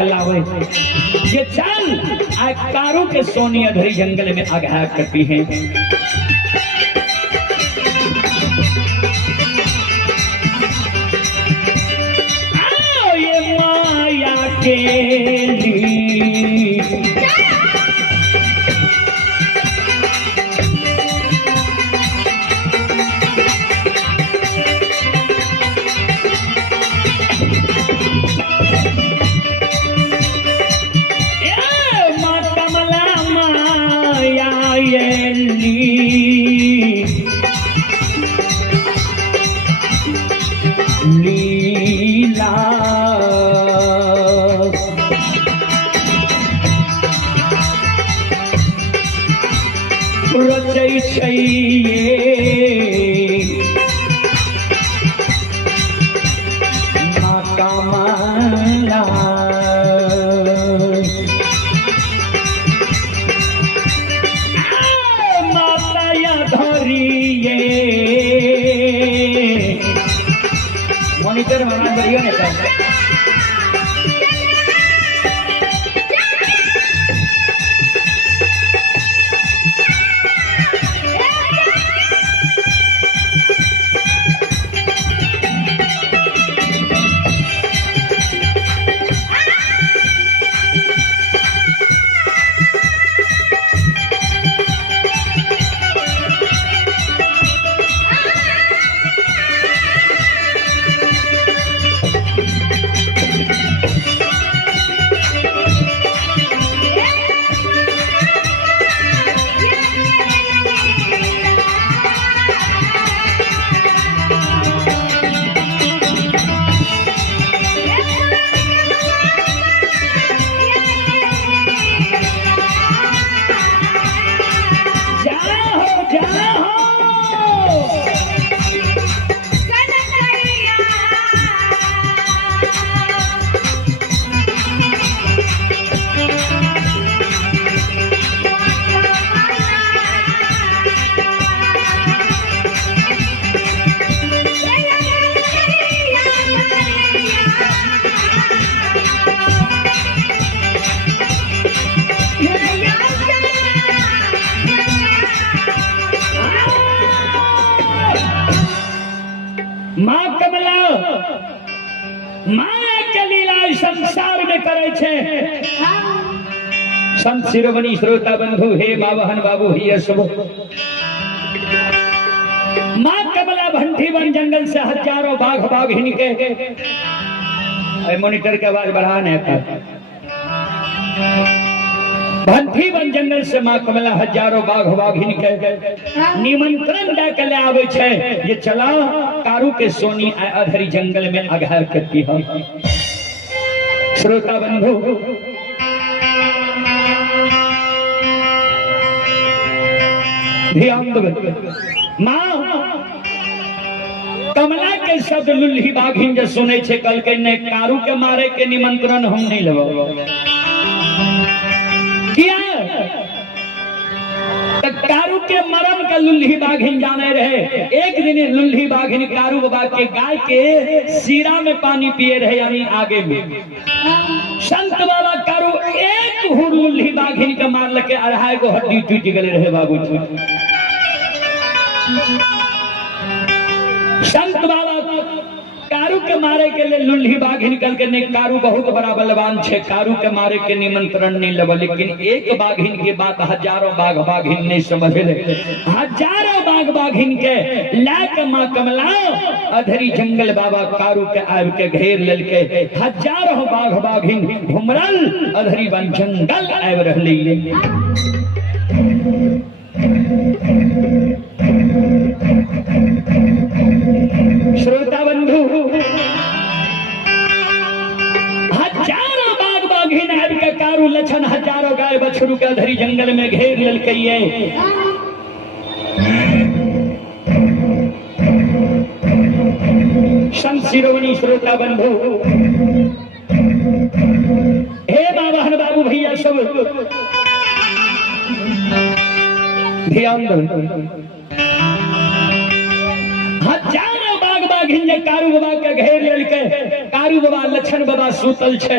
ये चल कारों के सोनी अधरी जंगल में आगाह करती हैं। आओ ये माया के लीला रचै छैये माँ कमला माता धरिए मॉनिटर हमारा बढ़िया नेता माँ कमला माया के लीला संसार में करे छे। संत शिरोमणि श्रोता बंधु हे माँ बहन बाबू ही सब माँ कमला भंठी वन जंगल से हजारों बाघ बाघिन के मॉनिटर की आवाज बढ़ाने भंठी वन जंगल से माँ कमला हजारों बाघ बाघिन के निमंत्रण देके ले आवे छे। ये चला कारू के सोनी अधरी जंगल में आगाह करती है। श्रोता बंधु ध्यान दो। माँ कमला के शब्द लुल्ही बाघिन जो सुने छे कल के ने कारू के मारे के निमंत्रण हम नहीं लेबो किया कारू के मरम का लुल्ही बाघिन जाने रहे। एक दिन लुल्ही बाघिन कारू बाबा के गाय के सीरा में पानी पिए रहे, यानी आगे में संत बाबा कारू एक हुर लुल्ही बाघिन के मार लगे 2.5 गो हड्डी टूट गए रहे। बाबू संत बाबा कारू के मारे के लिए लुल्ही बाघ निकल के ने कारू बहुत बड़ा बलवान छे, कारू के मारे के निमंत्रण नहीं लबा। लेकिन एक बाघिन के बात हजारों बाघ बाघिन नहीं समझ ले। हजारों बाघ बाघिन के लाक माँ कमला अधरी जंगल बाबा कारू के आब के घेर लेल के हजारों बाघ बाघिन घुमरल अधरी वन जंगल आब रहली। श्रोता बंधु हजारों बाघ बाघिन आब के कारू लछन हजारों गाय बछरू के अधरी जंगल में घेर लेल कहिए। संत शिरोमणि श्रोता बंधु हे बाबा बाबू भैया सब ध्यान दो। हजारों बाघ बाघिन कारू बाबा के घेर लेल के कारू बाबा लक्षण बाबा सुतल छे।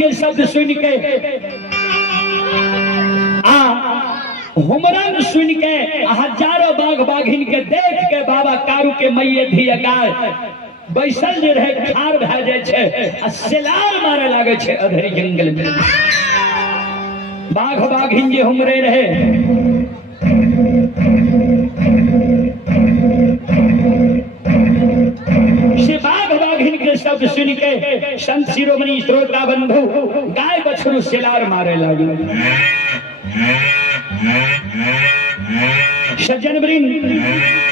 के शब्द सुन के हुमरन सुन के हजारों बाघ बाघिन के देख के बाबा कारू के मैये धिया गाय बैसल जे रहे खार भए जाय छै आ सेलार मारे लागे छै अधरी जंगल में। बाघ बाघिन जे हुमरे रहे से बाघ बाघिन के शब्द सुन के संत शिरोमणि श्रोता बंधु गाय बछरू सेलार मारे लगे। सज्जन वृंद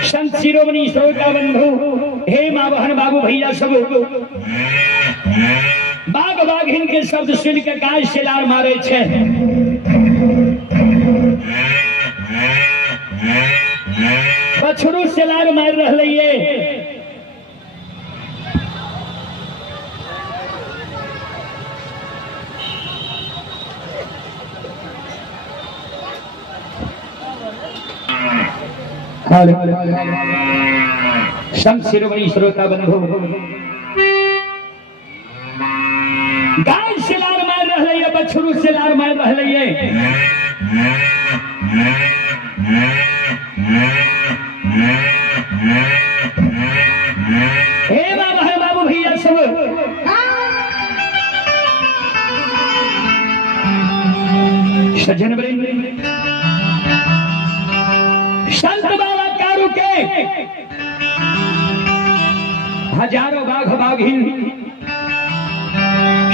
संत शिरोमणि श्रोता बंधु हे मां बहन बाबू भैया सब बाघ बाघिन के शब्द सुन के गाय सेलार मारे छे। बछरू सेलार मार रहले संत शिरोमणि श्रोता बंधु गाय सेलार मार रहले बछरू सेलार मार रहले। हे बाबा है बाबू भैया सब सज्जन वृंद संत बाबा कारू के हजारों बाघ बाघिन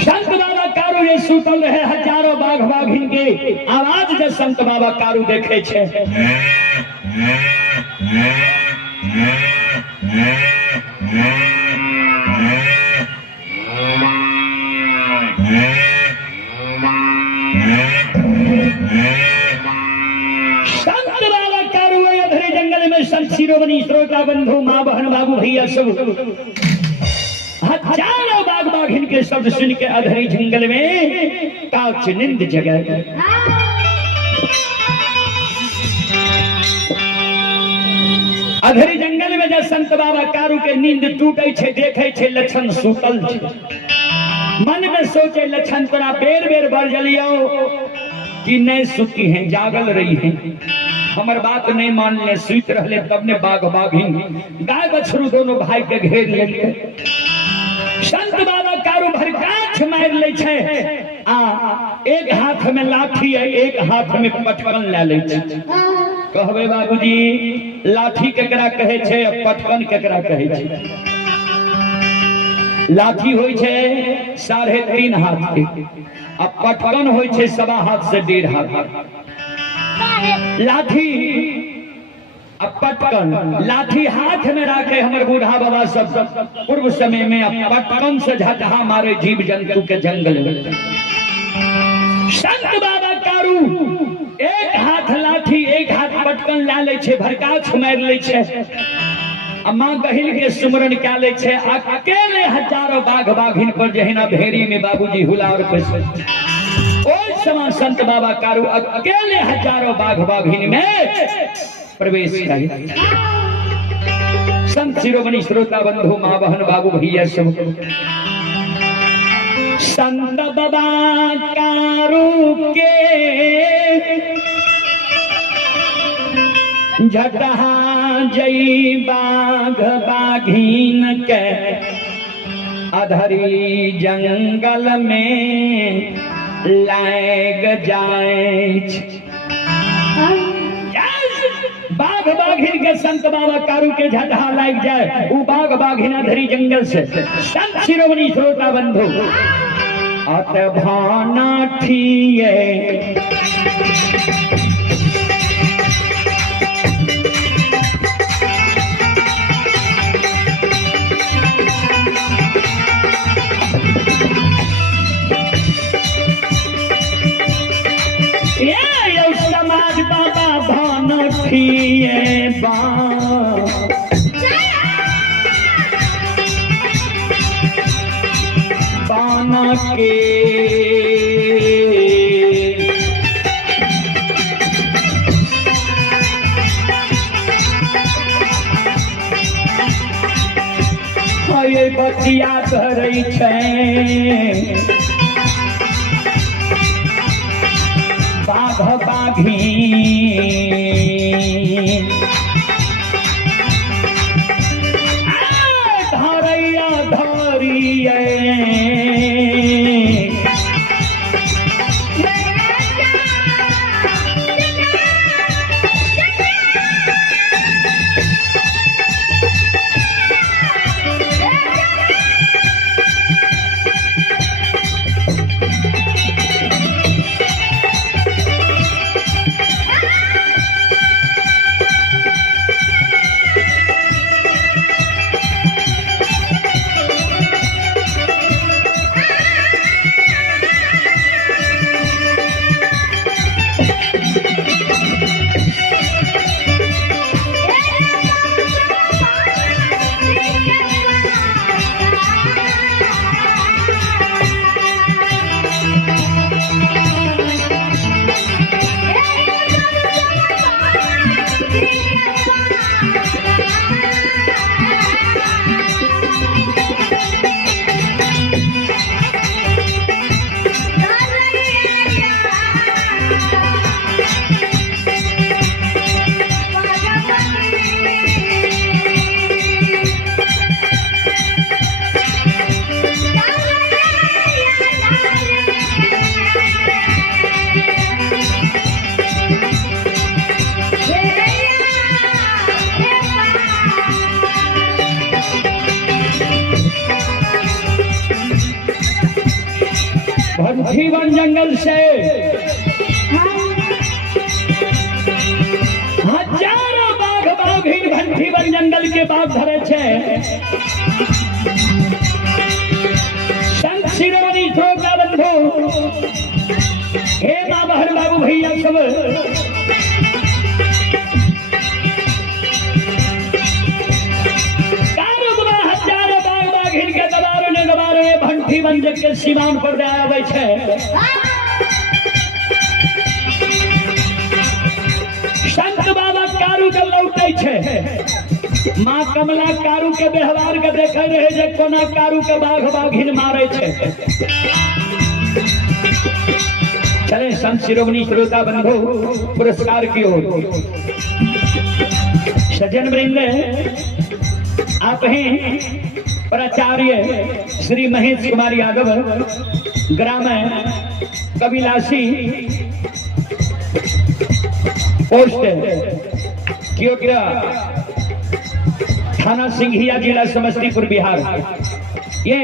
संत बाबा कारू ये सुतल रहे हजारों बाघ बाघिन के आवाज जब संत बाबा कारू देखे छे संत शिरोमणि श्रोता बंधु मां बहन बाबू भैया सब हजारों बाघ बाघिन के शब्द सुन के अधरी जंगल में काच निंद जगह। अधरी जंगल में जब संत बाबा कारू के नींद टूटे छे देखे छे लक्षण सुतल छे मन में सोचे लक्षण तोरा बेर बेर बढ़ जलियो कि नहीं सुती हैं जागल रही हैं हमर बात नहीं मान ले सुत रहले तब ने बाघ बाघिन गाय बछरू दोनों भाई के घेर लेलिए। संत बाबा कारू भर गाछ मार ले छे एक हाथ में लाठी है एक हाथ में पटकन ले ले छे। कहबे बाबूजी लाठी केकरा कहे छे पटकन केकरा कहे छे? लाठी होय छे 3.5 हाथ के अब पटकन होय छे 1.25 हाथ से 1.5 हाथ। लाठी अब पटकन लाठी हाथ में रखे हमर बूढ़ा बाबा सब पूर्व समय में पटकन से झटहा मारे जीव जंतु के जंगल में। संत बाबा कारू एक हाथ लाठी एक हाथ पटकन ला ले छे भरकाछ मार ले छे अम्मा गहिल के सुमरन क्या ले छे अकेले हजारों बाघ बाघिन पर जहिना भेड़ी में बाबूजी हुलार पे समय संत बाबा कारू अकेले हजारों बाघ बाघिन में प्रवेश किया। संत शिरोमणि श्रोता बंधु मां बहन बाबू भैया सब संत बाबा कारू के झटहा जई बाघ बाघिन के अधरी जंगल में लाग जाए। बाघ बाघिन के संत बाबा कारू के झटहा लाग जाए वो बाघ बाघिन अधरी जंगल से संत शिरोमणि श्रोता बंधु अत भाना ठिए समाज बाबा भान ठिए बाना के बतिया धरै छै भंठी वन जंगल से हजारों बाघ बाघिन भंठी वन जंगल के बाघ धरे छे। संत शिरोमणि श्रोता बंधु हे बाबा बाबू भैया सब हजारों बाघ बाघिन के दबारो ने दबारो भंठी वन के सीमान पर आवे छे। संत बाबा कारू के लौटे छे। माँ कमला कारू के व्यवहार के देखे रहे जे कोना कारू के बाघ बाघिन मारे छे। चले संत शिरोमणि श्रोता बंधु पुरस्कार की ओर। सज्जन वृंद आप हैं प्राचार्य श्री महेश कुमार यादव, ग्राम कबिलासी, पोस्ट क्योंकि थाना सिंघिया, जिला समस्तीपुर, बिहार। ये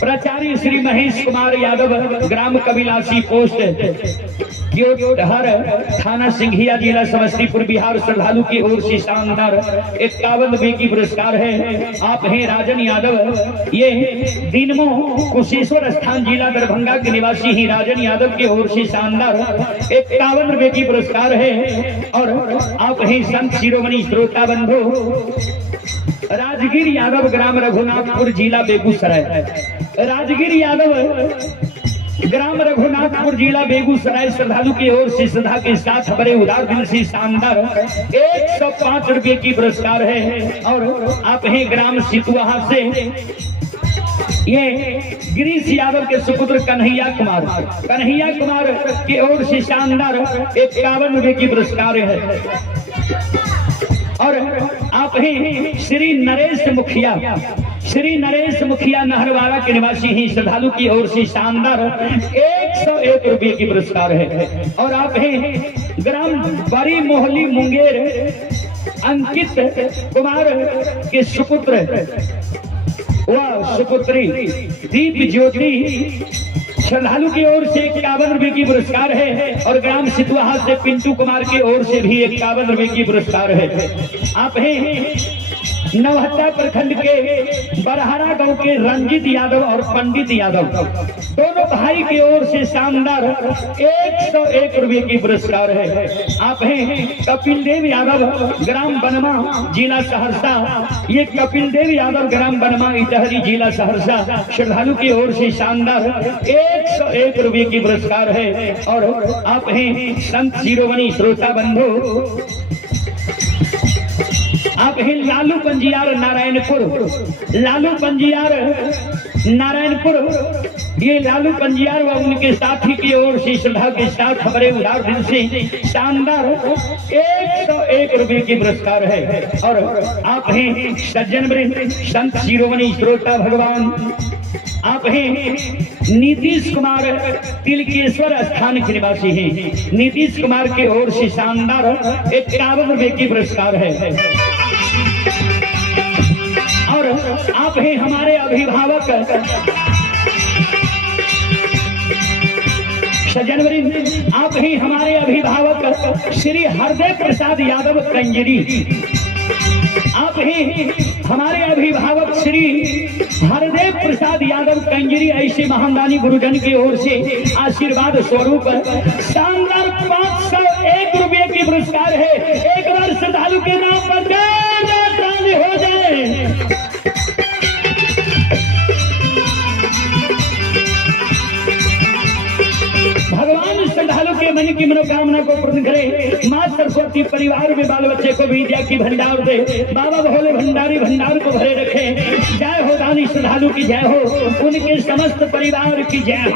प्राचार्य श्री महेश कुमार यादव, ग्राम कबिलासी, पोस्ट हर थाना सिंघिया, जिला समस्तीपुर, बिहार, श्रद्धालु की ओर से शानदार 51 रुपए की पुरस्कार है। आप हैं राजन यादव, ये दिनमो कुशेश्वर स्थान, जिला दरभंगा के निवासी ही राजन यादव की ओर से शानदार 51 रुपए की पुरस्कार है। और आप हैं संत शिरोमणि श्रोता बंधु राजगीर यादव, ग्राम रघुनाथपुर, जिला बेगूसराय। राजगीर यादव, ग्राम रघुनाथपुर, जिला बेगूसराय, श्रद्धालु की ओर से श्रद्धा के साथ बड़े उदार दिल से शानदार 105 रुपए की पुरस्कार है। और आप हैं ग्राम सितुआ से, ये गिरीश यादव के सुपुत्र कन्हैया कुमार की ओर से शानदार 51 रुपए की पुरस्कार है। और आप हैं श्री नरेश मुखिया नहरवाड़ा के निवासी ही, श्रद्धालु की ओर से शानदार 101 रुपए की पुरस्कार है। और आप हैं ग्राम बड़ी मोहली, मुंगेर, अंकित कुमार के सुपुत्र व सुपुत्री दीप ज्योति, श्रद्धालु की ओर से 51 रुपए की पुरस्कार है। और ग्राम सितुआ से पिंटू कुमार की ओर से भी 51 रुपए की पुरस्कार है। आप हैं नवहट्टा प्रखंड के बरहारा गांव के रंजीत यादव और पंडित यादव, दोनों भाई की ओर से शानदार 101 रुपए की पुरस्कार है। आप हैं कपिल देव यादव, ग्राम बनमा, जिला सहरसा। ये कपिल देव यादव, ग्राम बनमा, इटहरी, जिला सहरसा, श्रद्धालु की ओर से शानदार 101 रुपए की पुरस्कार है। और आप हैं संत शिरोमणि श्रोता बंधु, आप हैं लालू पंजियार, नारायणपुर, ये लालू पंजियार व उनके साथी की ओर से श्रद्धा के साथ बड़े उदार दिल से शानदार 101 रुपए की पुरस्कार है। और आप हैं सज्जन वृंद संत शिरोमणि श्रोता भगवान, आप हैं नीतीश कुमार, तिलकेश्वर स्थान के निवासी हैं। नीतीश कुमार की ओर से शानदार 51 रुपए की पुरस्कार है। और आप हैं हमारे अभिभावक सज्जनवृंद, आप हैं हमारे अभिभावक श्री हरदेव प्रसाद यादव कंजरी। आप हैं हमारे अभिभावक श्री हरदेव प्रसाद यादव कंजरी। ऐसे महानदानी गुरुजन की ओर से आशीर्वाद स्वरूप शानदार 501 रुपए की पुरस्कार है। एक बार श्रद्धालु के नाम पर ताली हो जाए। भगवान श्रद्धालु के मन की मनोकामना को पूर्ण करे। माँ सरस्वती परिवार में बाल बच्चे को विद्या की भंडार दे। बाबा भोले भंडारी भंडार को भरे रखे। जय हो दानी श्रद्धालु की जय हो, उनके समस्त परिवार की जय हो।